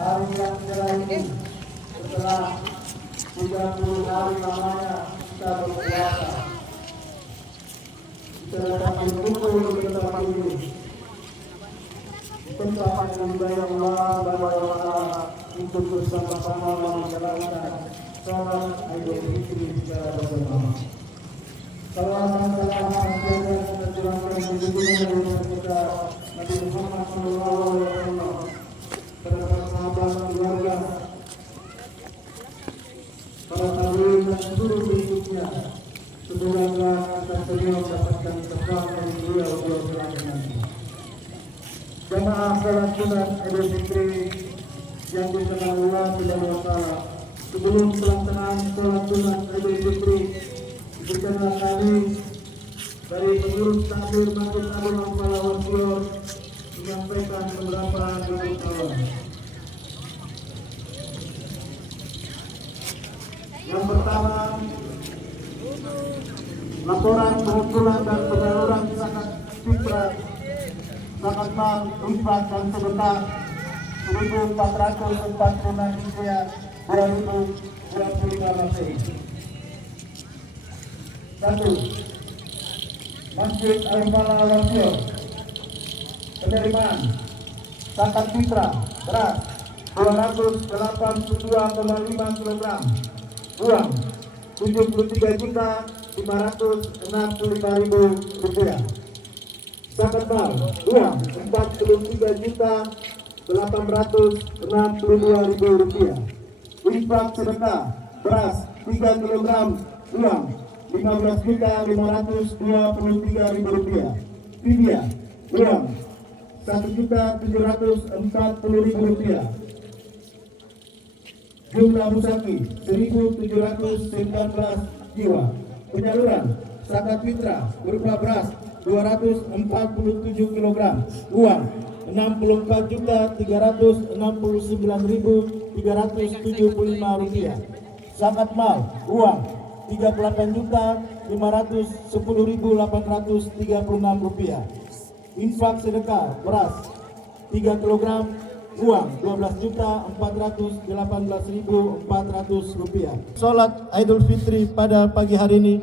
Hari yang cerah ini setelah 30 hari lamanya kita berpuasa, kita dapat berkumpul di tempat ini, di tempat yang dibayar Allah Subhanahu wa Ta'ala untuk bersama-sama menjalankan sholat Idul Fitri secara bersama. Salawat dan salam kita curahkan kepada kita Nabi Muhammad sallallahu alaihi wasallam, para sahabat keluarga, para tabi'in dan seluruh berikutnya. Semoga kita semua mendapatkan syafaat dari beliau nanti. Jamaah salat sunat Idul Fitri yang disenangi Allah Subhanahu wa Ta'ala, sebelum pelaksanaan salat sunat Idul Fitri, diberikanlah kami dari pengurus takbir Masjid Abu Hanbal Wasyur menyampaikan beberapa pengetahuan. Yang pertama, laporan pengumpulan dan penyaluran zakat fitrah, zakat mal, infak dan sedekah 1446 Hijriah 2025 Masehi. 1. Masjid Al-Falah Wasyur, penerimaan zakat fitrah beras 282,5 kg, uang 73.565.000 rupiah. Zakat mal uang 43.862.000 rupiah. Infak sedekah beras 3 kg, uang 15.523.000 rupiah. Fidyah uang 1.740.000 rupiah. Jumlah musaki 1.719 jiwa. Penyaluran zakat fitrah berupa beras 247 kg, uang 64.369.375 rupiah. Zakat mal uang 38.510.836 rupiah. Infak sedekah beras 3 kg, uang 12.418.400 rupiah. Salat Idul Fitri pada pagi hari ini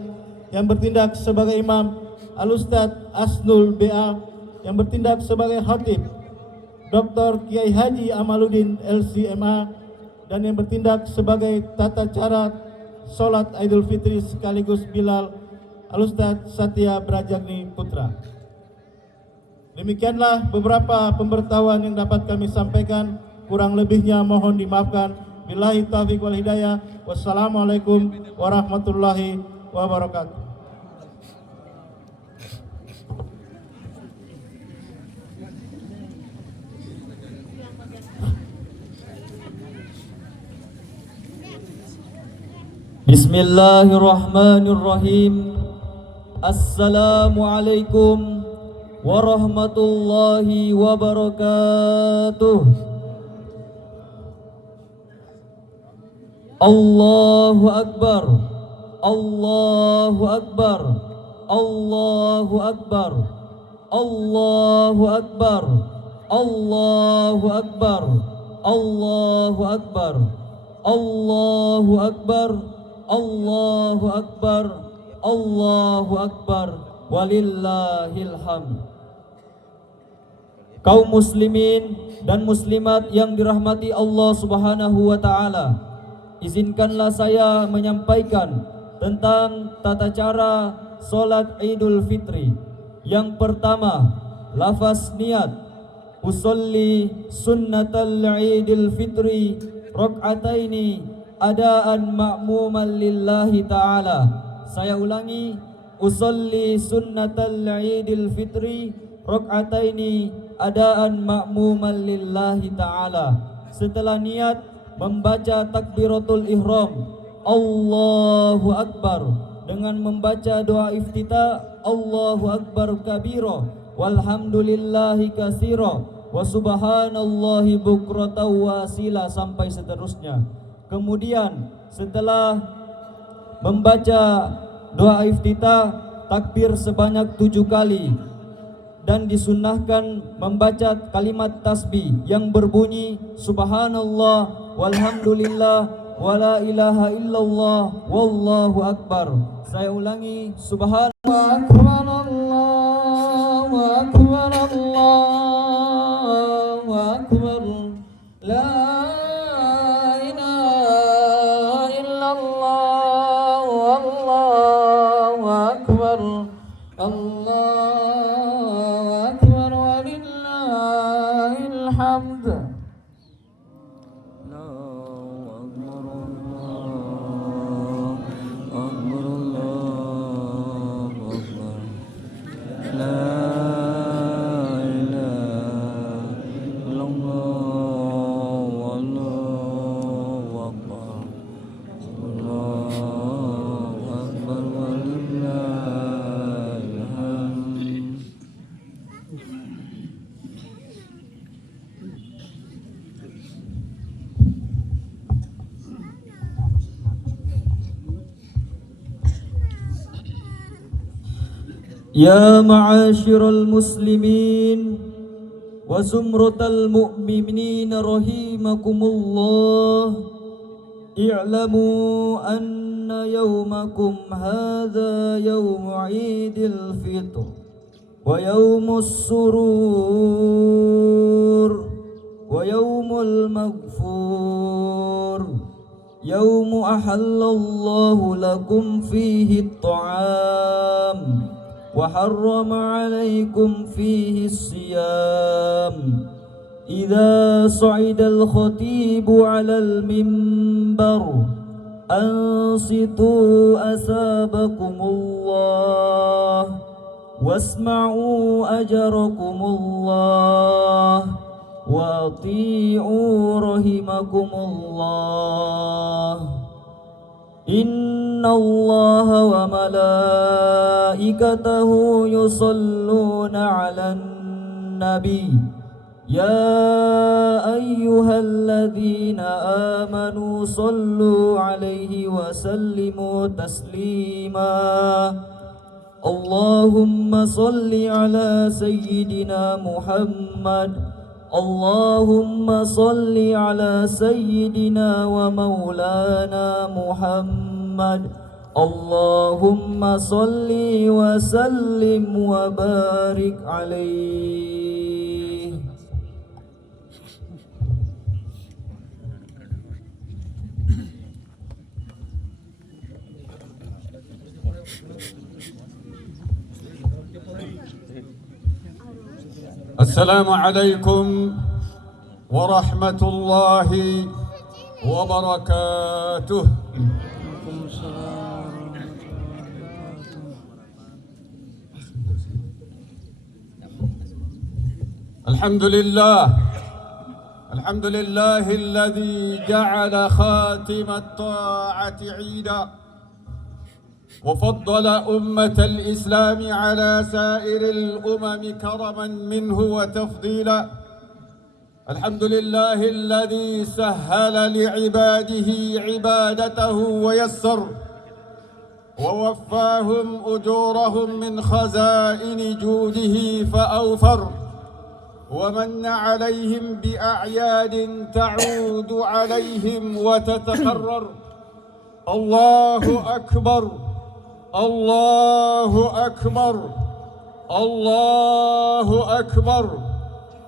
yang bertindak sebagai imam Al-Ustadz Asnul BA, yang bertindak sebagai khatib Dr. Kiai Haji Amaluddin LCMA, dan yang bertindak sebagai tata cara salat Idul Fitri sekaligus Bilal Al-Ustadz Satya Brajagni Putra. Demikianlah beberapa pemberitahuan yang dapat kami sampaikan. Kurang lebihnya mohon dimaafkan. Billahi taufiq wal hidayah. Wassalamualaikum warahmatullahi wabarakatuh. Bismillahirrahmanirrahim. Assalamualaikum warahmatullahi wabarakatuh. Allahu Akbar, Allahu Akbar, Allahu Akbar, Allahu Akbar, Allahu Akbar, Allahu Akbar, Allahu Akbar, Allahu Akbar, Allahu Akbar, walillahil hamd. Kaum muslimin dan muslimat yang dirahmati Allah Subhanahu wa Ta'ala, izinkanlah saya menyampaikan tentang tata cara salat Idul Fitri. Yang pertama, lafaz niat. Usolli sunnatal Idul Fitri rak'ataini adaan ma'muman lillahi ta'ala. Saya ulangi, usolli sunnatal Idul Fitri rak'ataini adaan ma'muman lillahi ta'ala. Setelah niat membaca takbiratul ihram Allahu Akbar, dengan membaca doa iftitah Allahu Akbar kabira walhamdulillahi katsira wa subhanallahi bukratan wasila sampai seterusnya. Kemudian setelah membaca doa iftitah, takbir sebanyak 7 kali, dan disunnahkan membaca kalimat tasbih yang berbunyi subhanallah walhamdulillah wala ilaha illallah wallahu akbar. Saya ulangi, subhanallah Allahu akbar Allahu akbar la ilaha illallah wallahu akbar Allahu akbar walillahil hamd. Ya ma'asyiral muslimin wa zumratal mu'minin rahimakumullah, i'lamu anna yawmakum hadha yawmu 'idil fitr wa yawmus surur wa yawmul maghfur, yawmu ahallallahu lakum fihi at-ta'am وحرم عليكم فيه الصيام. إذا صعد الخطيب على المنبر أنصتوا أثابكم الله واسمعوا أجركم الله وأطيعوا رحمكم الله. إن الله وملائكته يصلون على النبي يا أيها الذين آمنوا صلوا عليه وسلموا تسليما. اللهم صل على سيدنا محمد، اللهم صل على سيدنا ومولانا محمد، اللهم صل وسلم وبارك عليه. السلام عليكم ورحمة الله وبركاته. الحمد لله الذي جعل خاتم الطاعة عيدا وفضل أمة الإسلام على سائر الأمم كرما منه وتفضيلا. الحمد لله الذي سهل لعباده عبادته ويسر ووفاهم أجورهم من خزائن جوده فأوفر، ومن عليهم بأعياد تعود عليهم وتتكرر. الله أكبر الله أكبر الله أكبر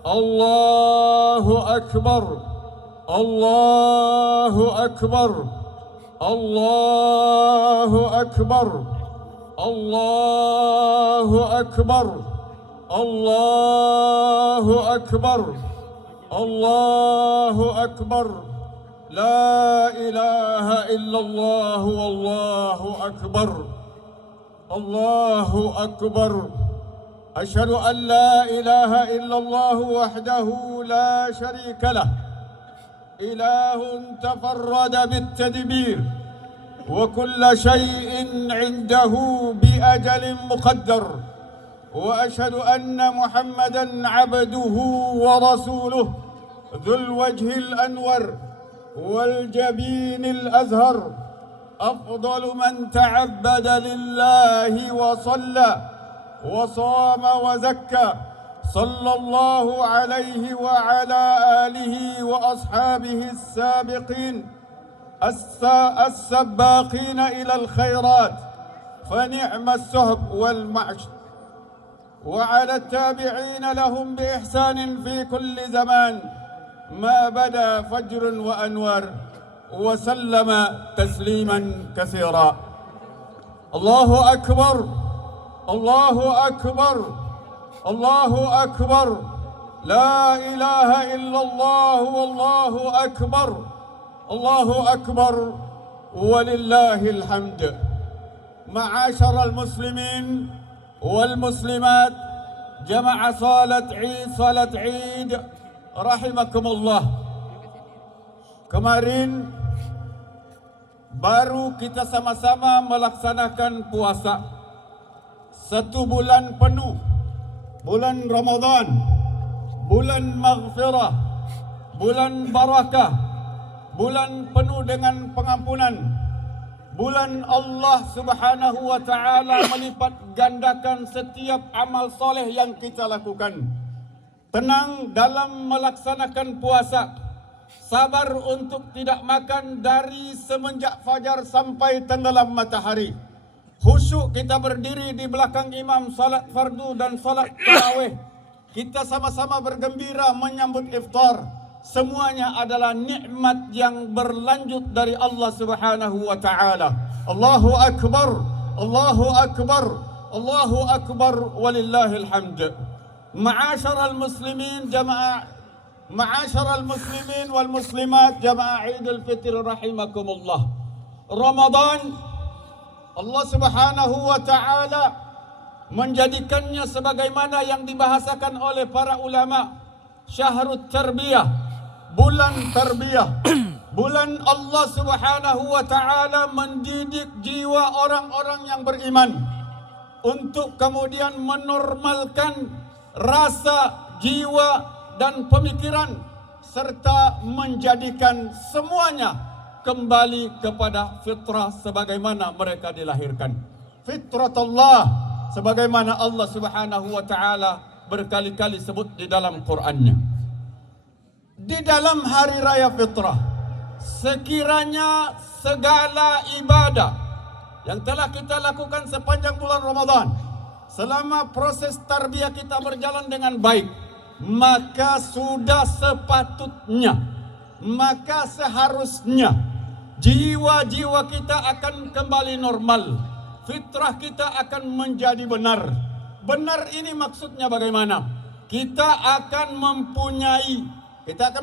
الله أكبر الله أكبر الله أكبر الله أكبر الله أكبر الله أكبر. لا إله إلا الله والله أكبر الله أكبر. أشهد أن لا إله إلا الله وحده لا شريك له إله تفرد بالتدبير وكل شيء عنده بأجل مقدر، وأشهد أن محمدًا عبده ورسوله ذو الوجه الأنور والجبين الأزهر، أفضل من تعبد لله وصلى وصام وزكى، صلى الله عليه وعلى آله وأصحابه السابقين السباقين إلى الخيرات فنعم السهب والمعش، وعلى التابعين لهم بإحسان في كل زمان ما بدا فجر وأنوار، وسلم تسليما كثيرا. الله أكبر، الله أكبر، الله أكبر، لا إله إلا الله والله أكبر، الله أكبر ولله الحمد. معاشر المسلمين والمسلمات، جماعة صلاة عيد رحمكم الله. Kemarin baru kita sama-sama melaksanakan puasa 1 bulan penuh, bulan Ramadan, bulan maghfirah, bulan barakah, bulan penuh dengan pengampunan, bulan Allah Subhanahu wa taala melipat gandakan setiap amal soleh yang kita lakukan. Tenang dalam melaksanakan puasa, sabar untuk tidak makan dari semenjak fajar sampai tenggelam matahari. Khusyuk kita berdiri di belakang imam salat fardu dan salat tarawih. Kita sama-sama bergembira menyambut iftar. Semuanya adalah nikmat yang berlanjut dari Allah Subhanahu wa taala. Allahu akbar, Allahu akbar, Allahu akbar walillahil hamd. Ma'asyiral muslimin jamaah, ma'asyiral muslimin wal muslimat jamaah Idul Fitri rahimakumullah. Ramadan Allah Subhanahu wa taala menjadikannya sebagaimana yang dibahasakan oleh para ulama, syahrut tarbiyah, bulan tarbiyah. Bulan Allah Subhanahu wa taala mendidik jiwa orang-orang yang beriman untuk kemudian menormalkan rasa, jiwa dan pemikiran serta menjadikan semuanya kembali kepada fitrah sebagaimana mereka dilahirkan. Fitratullah sebagaimana Allah Subhanahu wa taala berkali-kali sebut di dalam Qur'annya. Di dalam hari raya fitrah, sekiranya segala ibadah yang telah kita lakukan sepanjang bulan Ramadan, selama proses tarbiyah kita berjalan dengan baik, maka sudah sepatutnya, maka seharusnya jiwa-jiwa kita akan kembali normal. Fitrah kita akan menjadi benar. Benar ini maksudnya bagaimana? Kita akan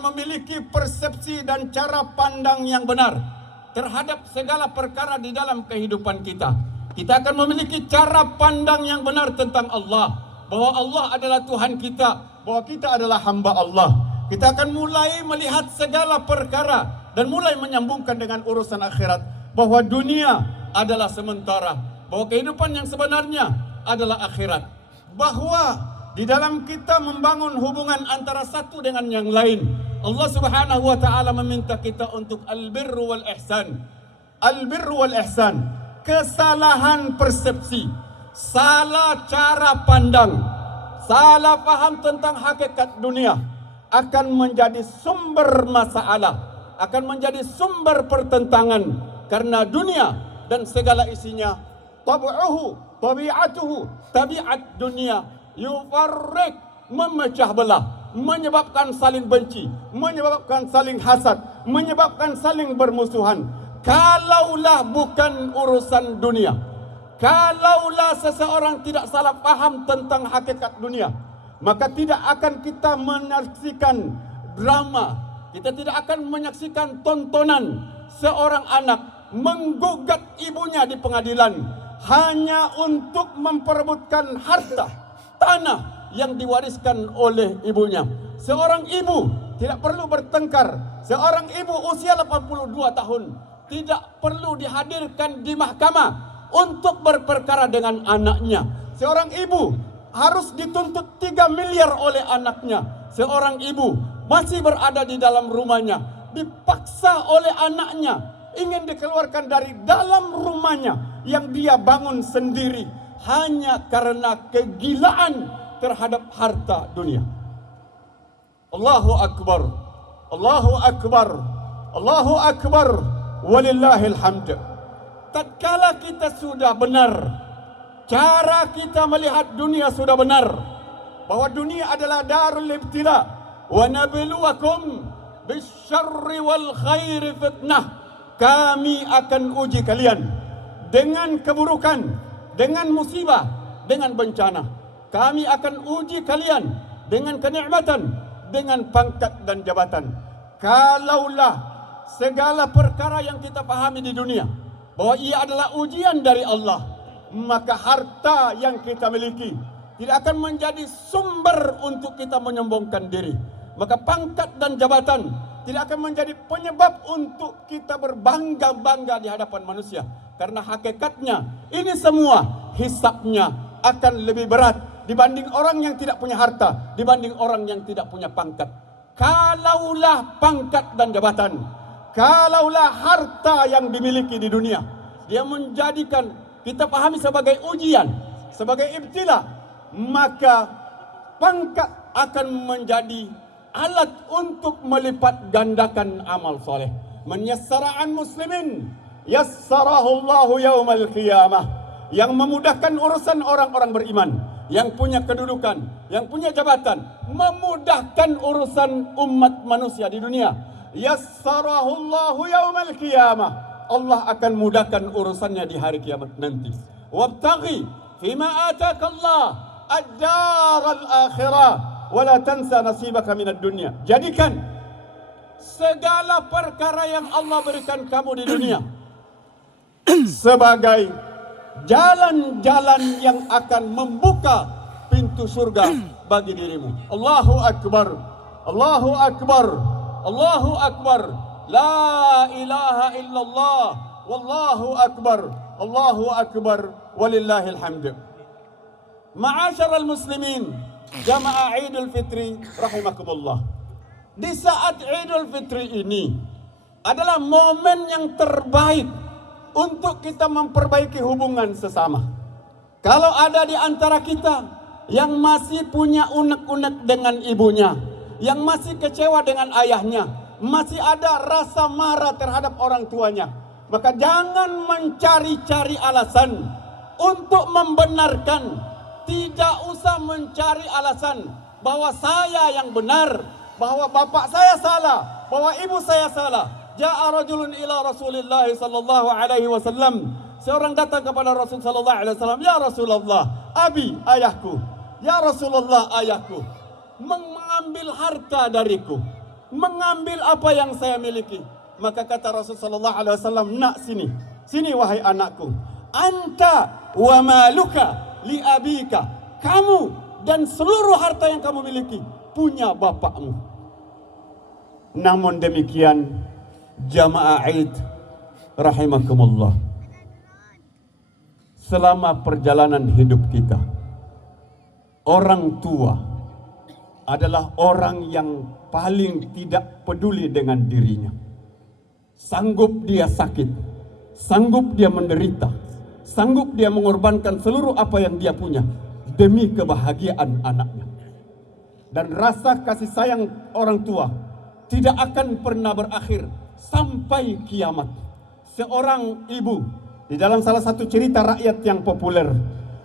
memiliki persepsi dan cara pandang yang benar terhadap segala perkara di dalam kehidupan kita. Kita akan memiliki cara pandang yang benar tentang Allah, bahwa Allah adalah Tuhan kita, bahwa kita adalah hamba Allah. Kita akan mulai melihat segala perkara dan mulai menyambungkan dengan urusan akhirat, bahwa dunia adalah sementara, bahwa kehidupan yang sebenarnya adalah akhirat, bahwa di dalam kita membangun hubungan antara satu dengan yang lain, Allah Subhanahu wa taala meminta kita untuk al-birru wal ihsan. Al-birru wal ihsan, kesalahan persepsi, salah cara pandang, salah paham tentang hakikat dunia akan menjadi sumber masalah, akan menjadi sumber pertentangan, karena dunia dan segala isinya tabu'uhu, tabi'atuhu, tabi'at dunia yufarriq, memecah belah, menyebabkan saling benci, menyebabkan saling hasad, menyebabkan saling bermusuhan. Kalaulah bukan urusan dunia, kalaulah seseorang tidak salah paham tentang hakikat dunia, maka tidak akan kita menyaksikan drama, kita tidak akan menyaksikan tontonan seorang anak menggugat ibunya di pengadilan hanya untuk memperebutkan harta tanah yang diwariskan oleh ibunya. Seorang ibu tidak perlu bertengkar. Seorang ibu usia 82 tahun tidak perlu dihadirkan di mahkamah untuk berperkara dengan anaknya. Seorang ibu harus dituntut 3 miliar oleh anaknya. Seorang ibu masih berada di dalam rumahnya, dipaksa oleh anaknya, ingin dikeluarkan dari dalam rumahnya yang dia bangun sendiri hanya karena kegilaan terhadap harta dunia. Allahu Akbar, Allahu Akbar, Allahu Akbar, walillahil hamd. Tatkala kita sudah benar, cara kita melihat dunia sudah benar, bahwa dunia adalah darul ibtila, wa nabluwakum bisyarri wal khairi fitnah. Kami akan uji kalian dengan keburukan, dengan musibah, dengan bencana. Kami akan uji kalian dengan kenikmatan, dengan pangkat dan jabatan. Kalaulah segala perkara yang kita pahami di dunia bahwa ia adalah ujian dari Allah, maka harta yang kita miliki tidak akan menjadi sumber untuk kita menyombongkan diri. Maka pangkat dan jabatan tidak akan menjadi penyebab untuk kita berbangga-bangga di hadapan manusia. Karena hakikatnya ini semua hisabnya akan lebih berat dibanding orang yang tidak punya harta, dibanding orang yang tidak punya pangkat. Kalaulah pangkat dan jabatan, kalaulah harta yang dimiliki di dunia, dia menjadikan kita pahami sebagai ujian, sebagai ibtila, maka pangkat akan menjadi alat untuk melipat gandakan amal soleh. Man yassara'an muslimin yassarahu Allahu yaumal qiyamah. Yang memudahkan urusan orang-orang beriman, yang punya kedudukan, yang punya jabatan, memudahkan urusan umat manusia di dunia. Yassarahu Allahu yaumal qiyamah. Allah akan mudahkan urusannya di hari kiamat nanti. Wabtaghi fima atakallah ad-daral akhirah wala tansa nasibaka minad dunya. Jadikan segala perkara yang Allah berikan kamu di dunia sebagai jalan-jalan yang akan membuka pintu surga bagi dirimu. Allahu Akbar, Allahu Akbar, Allahu Akbar, la ilaha illallah, wallahu akbar, Allahu Akbar, walillahil hamd. Ma'asyiral muslimin, jamaah Idul Fitri rahimakumullah. Di saat Idul Fitri ini adalah momen yang terbaik untuk kita memperbaiki hubungan sesama. Kalau ada di antara kita yang masih punya unek-unek dengan ibunya, yang masih kecewa dengan ayahnya, masih ada rasa marah terhadap orang tuanya, maka jangan mencari-cari alasan untuk membenarkan. Tidak usah mencari alasan bahwa saya yang benar, bahwa bapak saya salah, bahwa ibu saya salah. Ja'a rajulun ila Rasulillah sallallahu alaihi wasallam. Seorang datang kepada Rasul sallallahu alaihi wasallam, "Ya Rasulullah, abi ayahku. Ya Rasulullah ayahku mengambil harta dariku, mengambil apa yang saya miliki." Maka kata Rasul sallallahu alaihi wasallam, "Nak sini. Sini wahai anakku. Anta wa maluka li abika." Kamu dan seluruh harta yang kamu miliki punya bapakmu. Namun demikian, jamaah Id rahimakumullah, selama perjalanan hidup kita, orang tua adalah orang yang paling tidak peduli dengan dirinya. Sanggup dia sakit, sanggup dia menderita, sanggup dia mengorbankan seluruh apa yang dia punya demi kebahagiaan anaknya. Dan rasa kasih sayang orang tua tidak akan pernah berakhir sampai kiamat. Seorang ibu, di dalam salah satu cerita rakyat yang populer,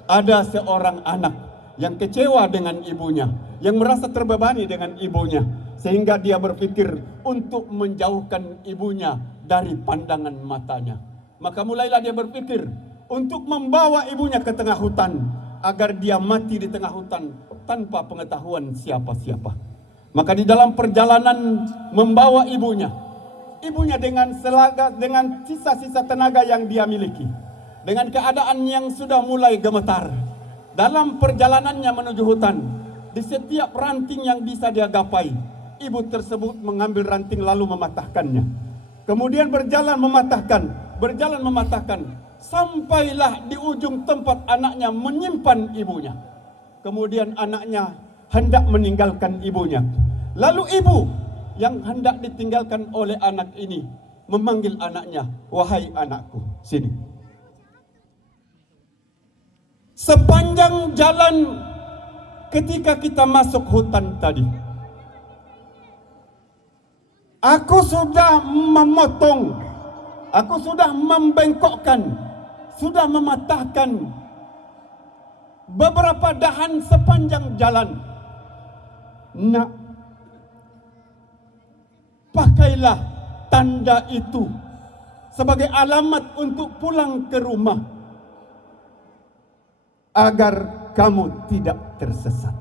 ada seorang anak yang kecewa dengan ibunya, yang merasa terbebani dengan ibunya, sehingga dia berpikir untuk menjauhkan ibunya dari pandangan matanya. Maka mulailah dia berpikir untuk membawa ibunya ke tengah hutan, agar dia mati di tengah hutan tanpa pengetahuan siapa-siapa. Maka di dalam perjalanan membawa ibunya dengan sisa-sisa tenaga yang dia miliki, dengan keadaan yang sudah mulai gemetar, dalam perjalanannya menuju hutan, di setiap ranting yang bisa dia gapai, ibu tersebut mengambil ranting lalu mematahkannya. Kemudian berjalan mematahkan, sampailah di ujung tempat anaknya menyimpan ibunya. Kemudian anaknya hendak meninggalkan ibunya. Lalu ibu yang hendak ditinggalkan oleh anak ini memanggil anaknya, "Wahai anakku, sini." Sepanjang jalan ketika kita masuk hutan tadi, aku sudah memotong, aku sudah membengkokkan, sudah mematahkan beberapa dahan sepanjang jalan. Nak, pakailah tanda itu sebagai alamat untuk pulang ke rumah agar kamu tidak tersesat.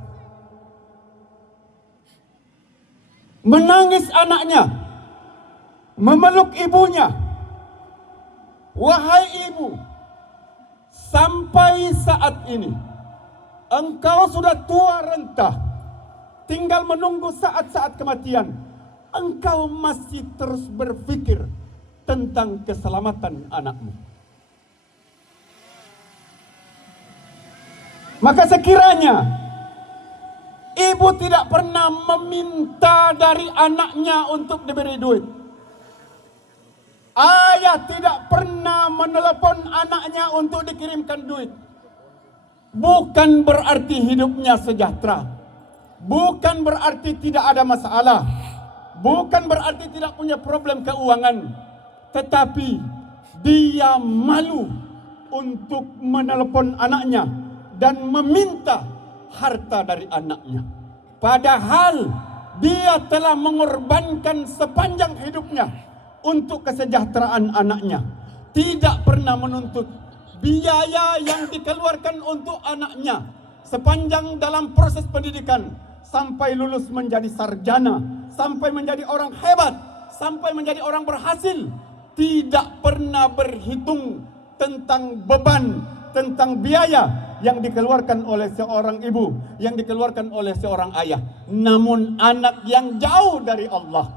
Menangis anaknya, memeluk ibunya. "Wahai ibu, sampai saat ini engkau sudah tua renta, tinggal menunggu saat-saat kematian. Engkau masih terus berpikir tentang keselamatan anakmu. Maka sekiranya ibu tidak pernah meminta dari anaknya untuk diberi duit, ayah tidak pernah menelepon anaknya untuk dikirimkan duit, bukan berarti hidupnya sejahtera, bukan berarti tidak ada masalah, bukan berarti tidak punya problem keuangan, tetapi dia malu untuk menelepon anaknya dan meminta harta dari anaknya. Padahal dia telah mengorbankan sepanjang hidupnya untuk kesejahteraan anaknya. Tidak pernah menuntut biaya yang dikeluarkan untuk anaknya sepanjang dalam proses pendidikan, sampai lulus menjadi sarjana, sampai menjadi orang hebat, sampai menjadi orang berhasil. Tidak pernah berhitung tentang beban, tentang biaya yang dikeluarkan oleh seorang ibu, yang dikeluarkan oleh seorang ayah. Namun anak yang jauh dari Allah,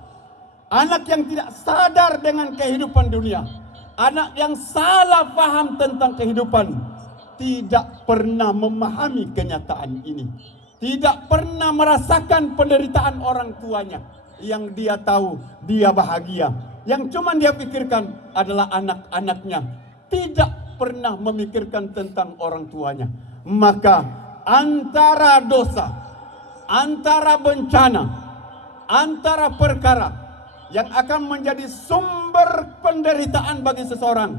anak yang tidak sadar dengan kehidupan dunia, anak yang salah paham tentang kehidupan, tidak pernah memahami kenyataan ini, tidak pernah merasakan penderitaan orang tuanya. Yang dia tahu dia bahagia, yang cuma dia pikirkan adalah anak-anaknya, tidak pernah memikirkan tentang orang tuanya. Maka antara dosa, antara bencana, antara perkara yang akan menjadi sumber penderitaan bagi seseorang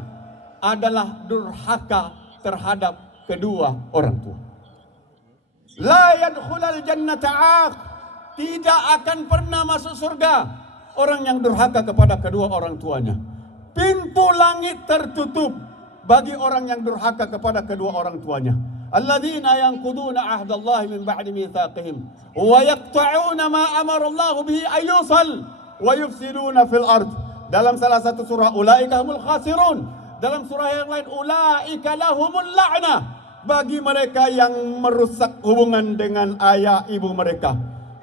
adalah durhaka terhadap kedua orang tua. La yadkhulul jannata 'aq, tidak akan pernah masuk surga orang yang durhaka kepada kedua orang tuanya. Pintu langit tertutup bagi orang yang durhaka kepada kedua orang tuanya. Alladzina yanquduna 'ahdallahi min ba'di mitsaqihim wa yaqta'una ma amara Allah bihi ayyusal wa yufsiduna fil ard. Dalam salah satu surah, ulaika humul khasirun. Dalam surah yang lain, ulaika lahumul la'nah, bagi mereka yang merusak hubungan dengan ayah ibu mereka.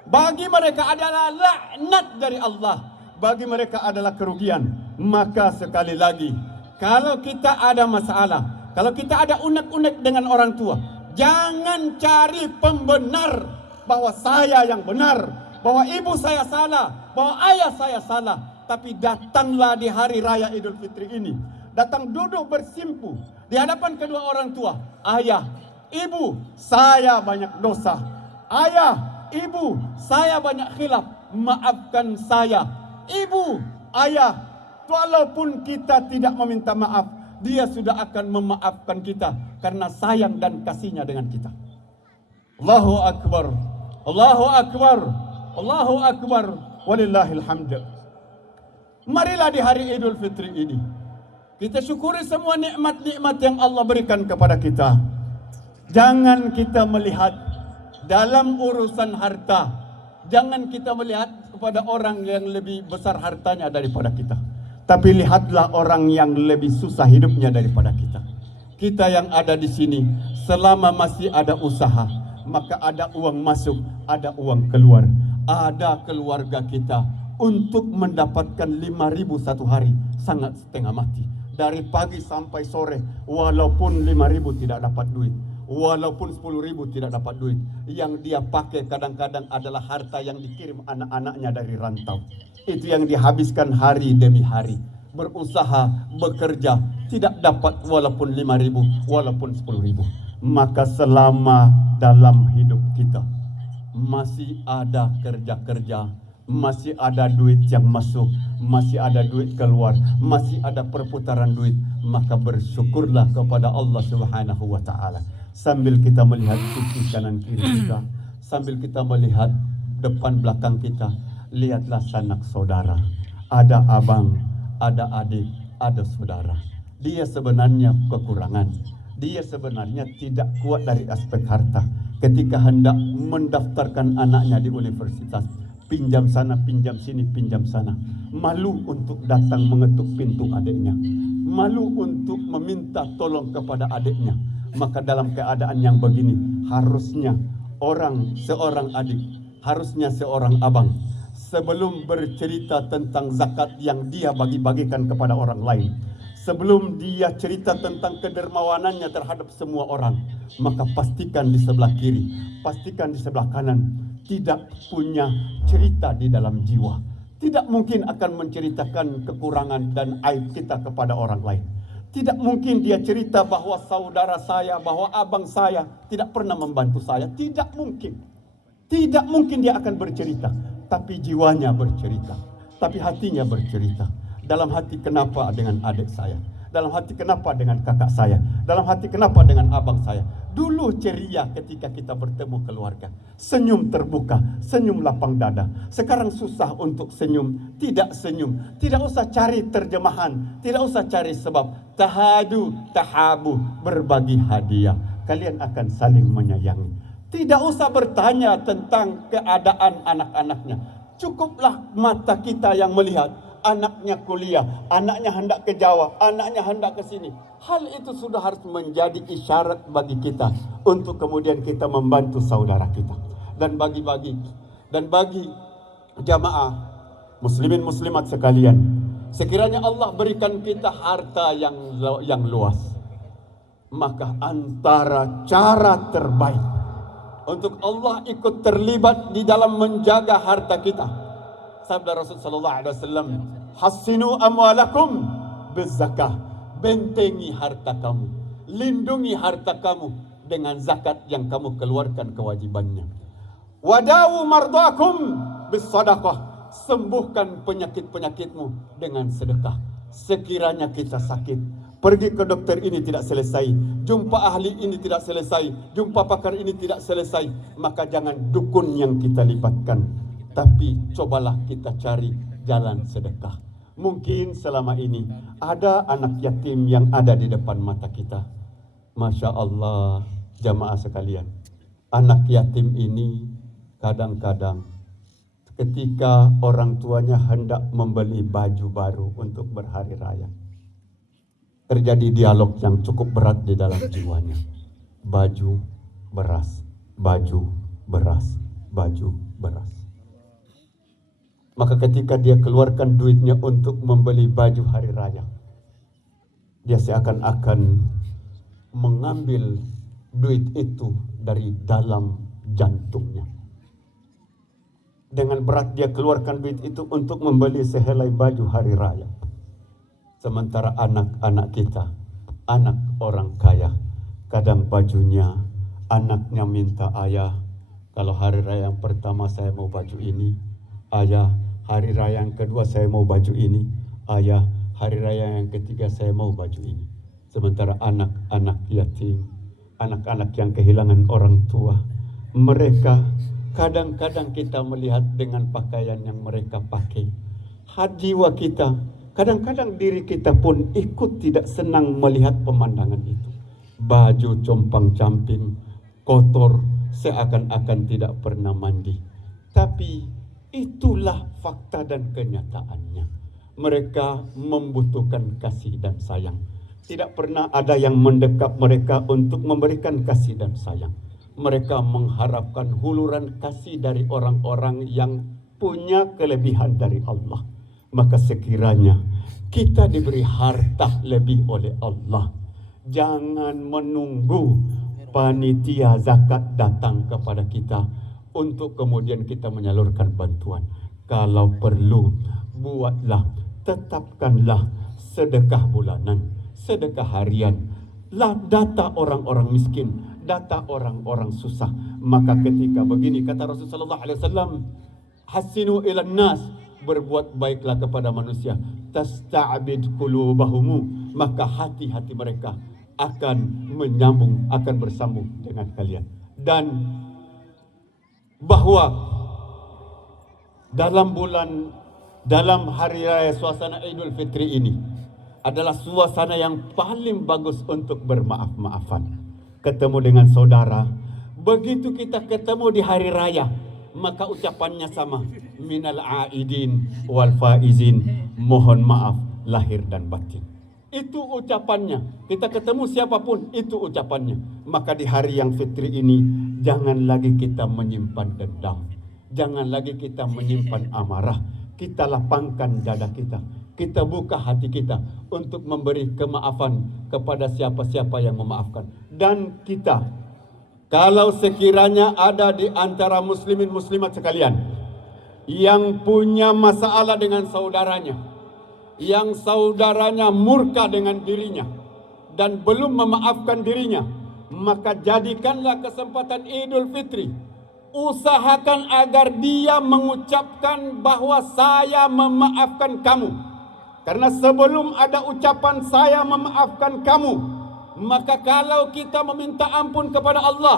Bagi mereka adalah laknat dari Allah, bagi mereka adalah kerugian. Maka sekali lagi, kalau kita ada masalah, kalau kita ada unek-unek dengan orang tua, jangan cari pembenar bahwa saya yang benar, bahwa ibu saya salah, bahwa ayah saya salah. Tapi datanglah di hari raya Idul Fitri ini, datang duduk bersimpu di hadapan kedua orang tua. Ayah, ibu, saya banyak dosa. Ayah, ibu, saya banyak khilaf, maafkan saya. Ibu, ayah, walaupun kita tidak meminta maaf, dia sudah akan memaafkan kita karena sayang dan kasihnya dengan kita. Allahu Akbar, Allahu Akbar, Allahu Akbar, walillahil hamd. Marilah di hari Idul Fitri ini kita syukuri semua nikmat-nikmat yang Allah berikan kepada kita. Jangan kita melihat dalam urusan harta, jangan kita melihat kepada orang yang lebih besar hartanya daripada kita, tapi lihatlah orang yang lebih susah hidupnya daripada kita. Kita yang ada di sini, selama masih ada usaha, maka ada uang masuk, ada uang keluar. ada keluarga kita untuk mendapatkan 5.000 satu hari sangat setengah mati. Dari pagi sampai sore, walaupun 5.000 tidak dapat duit, walaupun 10.000 tidak dapat duit, yang dia pakai kadang-kadang adalah harta yang dikirim anak-anaknya dari rantau. Itu yang dihabiskan hari demi hari, berusaha, bekerja, tidak dapat walaupun 5.000, walaupun 10.000. Maka selama dalam hidup kita masih ada kerja-kerja, masih ada duit yang masuk, masih ada duit keluar, masih ada perputaran duit, maka bersyukurlah kepada Allah Subhanahu wa taala. Sambil kita melihat sisi kanan kiri kita, sambil kita melihat depan belakang kita, lihatlah sanak saudara. Ada abang, ada adik, ada saudara. Dia sebenarnya kekurangan. Dia sebenarnya tidak kuat dari aspek harta. Ketika hendak mendaftarkan anaknya di universitas, pinjam sana, pinjam sini, pinjam sana. Malu untuk datang mengetuk pintu adiknya. Malu untuk meminta tolong kepada adiknya. Maka dalam keadaan yang begini, harusnya seorang adik, harusnya seorang abang, sebelum bercerita tentang zakat yang dia bagi-bagikan kepada orang lain, sebelum dia cerita tentang kedermawanannya terhadap semua orang, maka pastikan di sebelah kiri, pastikan di sebelah kanan tidak punya cerita di dalam jiwa. Tidak mungkin akan menceritakan kekurangan dan aib kita kepada orang lain. Tidak mungkin dia cerita bahwa saudara saya, bahwa abang saya tidak pernah membantu saya. Tidak mungkin. Tidak mungkin dia akan bercerita. Tapi jiwanya bercerita. Tapi hatinya bercerita. Dalam hati kenapa dengan adik saya? Dalam hati kenapa dengan kakak saya? Dalam hati kenapa dengan abang saya? Dulu ceria ketika kita bertemu keluarga. Senyum terbuka, senyum lapang dada. Sekarang susah untuk senyum, tidak senyum. Tidak usah cari terjemahan, tidak usah cari sebab. Tahadu, tahabu, berbagi hadiah. Kalian akan saling menyayangi. Tidak usah bertanya tentang keadaan anak-anaknya. Cukuplah mata kita yang melihat. Anaknya kuliah, anaknya hendak ke Jawa, anaknya hendak ke sini. Hal itu sudah harus menjadi isyarat bagi kita untuk kemudian kita membantu saudara kita. Dan bagi jamaah muslimin muslimat sekalian, sekiranya Allah berikan kita harta yang luas, maka antara cara terbaik untuk Allah ikut terlibat di dalam menjaga harta kita, sabda Rasul sallallahu alaihi wasallam, "Hassinu amwalakum bizakah." Bentengi harta kamu, lindungi harta kamu dengan zakat yang kamu keluarkan kewajibannya. Wadawu mardakum bisadaqah. Sembuhkan penyakit-penyakitmu dengan sedekah. Sekiranya kita sakit, pergi ke dokter ini tidak selesai, jumpa ahli ini tidak selesai, jumpa pakar ini tidak selesai, maka jangan dukun yang kita libatkan, tapi cobalah kita cari jalan sedekah. Mungkin selama ini ada anak yatim yang ada di depan mata kita. Masya Allah, jamaah sekalian, anak yatim ini kadang-kadang ketika orang tuanya hendak membeli baju baru untuk berhari raya, terjadi dialog yang cukup berat di dalam jiwanya. Baju, beras, baju, beras, baju, beras. Maka ketika dia keluarkan duitnya untuk membeli baju hari raya, dia seakan-akan mengambil duit itu dari dalam jantungnya. Dengan berat dia keluarkan duit itu untuk membeli sehelai baju hari raya. Sementara anak-anak kita, anak orang kaya, kadang bajunya anaknya minta, "Ayah, kalau hari raya yang pertama saya mau baju ini. Ayah, hari raya yang kedua saya mau baju ini. Ayah, hari raya yang ketiga saya mau baju ini." Sementara anak-anak yatim, anak-anak yang kehilangan orang tua, mereka kadang-kadang kita melihat dengan pakaian yang mereka pakai, jiwa kita, kadang-kadang diri kita pun ikut tidak senang melihat pemandangan itu. Baju compang-camping, kotor, seakan-akan tidak pernah mandi. Tapi itulah fakta dan kenyataannya. Mereka membutuhkan kasih dan sayang. Tidak pernah ada yang mendekap mereka untuk memberikan kasih dan sayang. mereka mengharapkan huluran kasih dari orang-orang yang punya kelebihan dari Allah. Maka sekiranya kita diberi harta lebih oleh Allah, jangan menunggu panitia zakat datang kepada kita untuk kemudian kita menyalurkan bantuan. Kalau perlu, buatlah, tetapkanlah sedekah bulanan, sedekah harian, lah data orang-orang miskin, data orang-orang susah. Maka ketika begini kata Rasulullah SAW, hasinu ilan nas, berbuat baiklah kepada manusia, tasta'bid qulubahumu, maka hati-hati mereka akan menyambung, akan bersambung dengan kalian. Dan bahwa dalam hari raya suasana Idul Fitri ini adalah suasana yang paling bagus untuk bermaaf-maafan. Ketemu dengan saudara, begitu kita ketemu di hari raya, maka ucapannya sama, minal aidin wal faizin, mohon maaf lahir dan batin. Itu ucapannya. Kita ketemu siapapun, itu ucapannya. Maka di hari yang fitri ini, jangan lagi kita menyimpan dendam, jangan lagi kita menyimpan amarah. Kita lapangkan dada kita, kita buka hati kita untuk memberi kemaafan kepada siapa-siapa yang memaafkan. Dan kita, kalau sekiranya ada di antara muslimin muslimat sekalian yang punya masalah dengan saudaranya, yang saudaranya murka dengan dirinya dan belum memaafkan dirinya, maka jadikanlah kesempatan Idul Fitri, usahakan agar dia mengucapkan bahwa saya memaafkan kamu. Karena sebelum ada ucapan saya memaafkan kamu, maka kalau kita meminta ampun kepada Allah,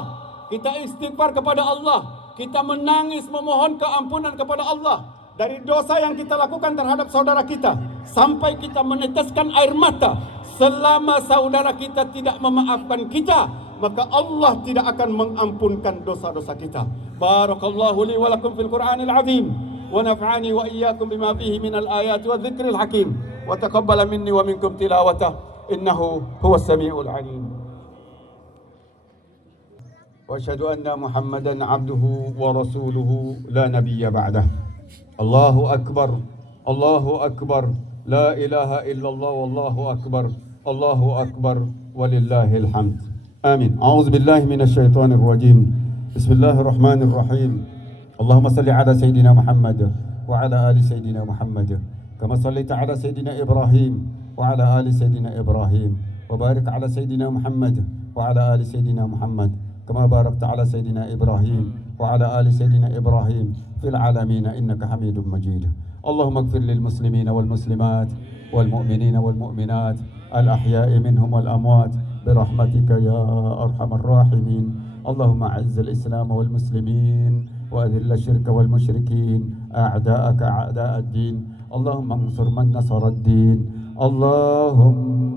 kita istighfar kepada Allah, kita menangis memohon keampunan kepada Allah dari dosa yang kita lakukan terhadap saudara kita, sampai kita meneteskan air mata, selama saudara kita tidak memaafkan kita, maka Allah tidak akan mengampunkan dosa-dosa kita. Barakallahu li wa lakum fil Qur'anil azim, wa naf'ani wa iyyakum bima fihi minal ayati wa dzikril hakim, wa taqabbala minni wa minkum tilawatah, innahu huwas samiul alim. Wa asyhadu anna Muhammadan 'abduhu wa rasuluhu la nabiyya ba'dah. Allahu akbar, Allahu akbar, la ilaha illallah, wallahu akbar, Allahu akbar, walillahil hamd. Amin. A'udzu billahi minasy syaithanir rajim. Bismillahirrahmanirrahim. Allahumma salli ala sayidina Muhammad wa ala ali sayidina Muhammad kama sallaita ala sayidina Ibrahim wa ala ali sayidina Ibrahim wa barik ala sayidina Muhammad wa ala ali sayidina Muhammad kama barakta ala sayidina Ibrahim wa ala ali sayidina Ibrahim fil alamin innaka Hamidum Majid. Allahumma ighfir lil muslimina wal muslimat wal mu'minina wal mu'minat al ahya'i minhum wal amwat birahmatika ya arhamar rahimin. Allahumma a'izz al islam wal muslimin wa adhill asyirka wal musyrikin a'da'aka a'da' ad-din. Allahumma ansur man nasara ad-din. Allahumma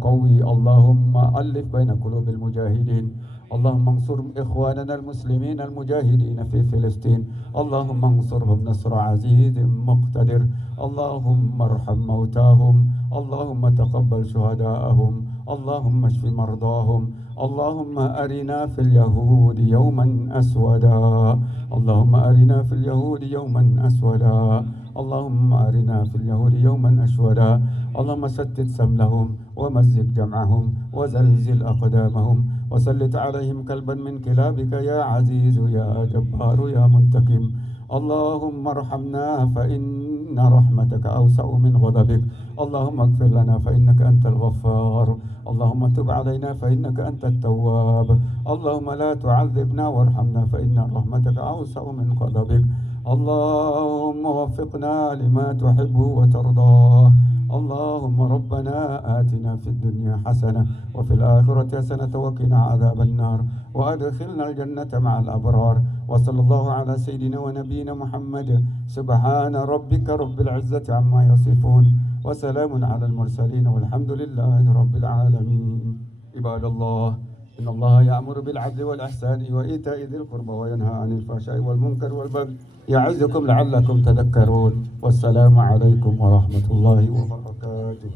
qawi, Allahumma alif baina qulubil mujahidin. اللهم انصر إخواننا المسلمين المجاهدين في فلسطين. اللهم انصرهم نصر عزيز مقتدر. اللهم ارحم موتاهم. اللهم تقبل شهداءهم. اللهم اشف مرضاهم. اللهم أرنا في اليهود يوما أسودا. اللهم أرنا في اليهود يوما أسودا. اللهم أرنا في اليهود يوما أسودا. اللهم شتت سملهم ومزق جمعهم وزلزل أقدامهم وسلط عليهم كلبا من كلابك يا عزيز يا جبار يا منتقم. اللهم ارحمنا فإن رحمتك أوسع من غضبك. اللهم اغفر لنا فإنك أنت الغفار. اللهم تب علينا فإنك أنت التواب. اللهم لا تعذبنا وارحمنا فإن رحمتك أوسع من غضبك. اللهم وفقنا لما تحب وترضاه. اللهم ربنا آتنا في الدنيا حسنة وفي الآخرة حسنة وقنا عذاب النار وأدخلنا الجنة مع الأبرار. وصلى الله على سيدنا ونبينا محمد. سبحان ربك رب العزة عما يصفون وسلام على المرسلين والحمد لله رب العالمين. عباد الله، إن الله يأمر بالعدل والإحسان وإيتاء ذي القربى وينهى عن الفحشاء والمنكر والبغي يعظكم لعلكم تذكرون. والسلام عليكم ورحمة الله وبركاته.